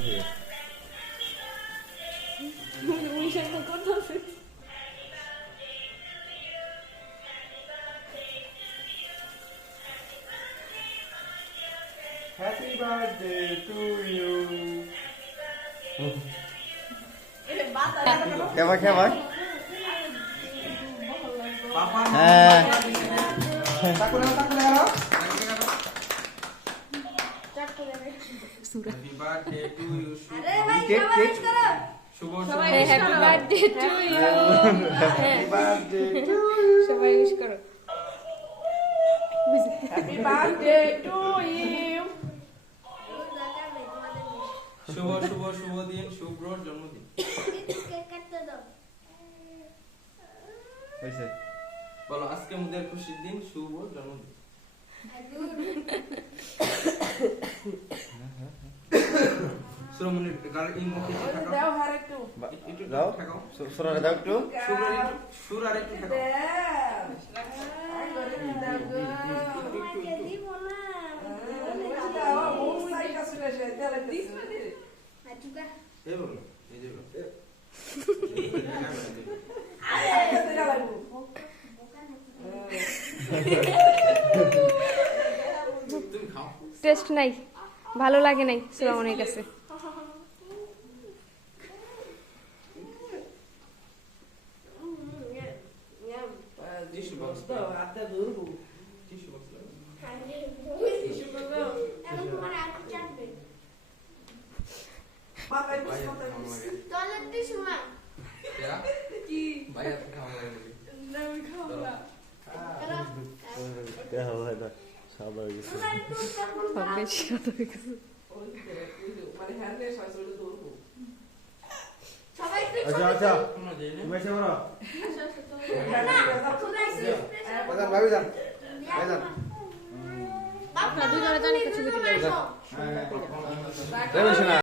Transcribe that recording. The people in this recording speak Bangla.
Happy birthday to you. क्या भाई पापा हाँ takut laro. Happy birthday to you. শুভ সবাই happy birthday to you Happy birthday to সবাই উইশ করো Happy birthday to you. শুভ শুভ শুভ দিন শুভ্রর জন্মদিন वैसे বলো আজকে আমাদের খুশির দিন শুভ জন্মদিন সুরমনির গাল ইন মুখে থাকাও দাও হার একটু একটু जाओ থাকাও सुरा दाव टू সুর আর একটু থাকাও এই বলো এই যে বলো তুমি খাও টেস্ট নাই ভালো লাগে নাই সুরামনের কাছে টিস্যু বক্স টিস্যু বক্স ভাইয়া খাওয়া লাগে क्या हो रहा है साबर के বেশি কথা হয়ে গেছে अच्छा अच्छा তোমরা দেই না तुम ऐसे करो पता भाभी जान भाई जान আপনারা দুজনে জানি কিছু দিতে चलो सुना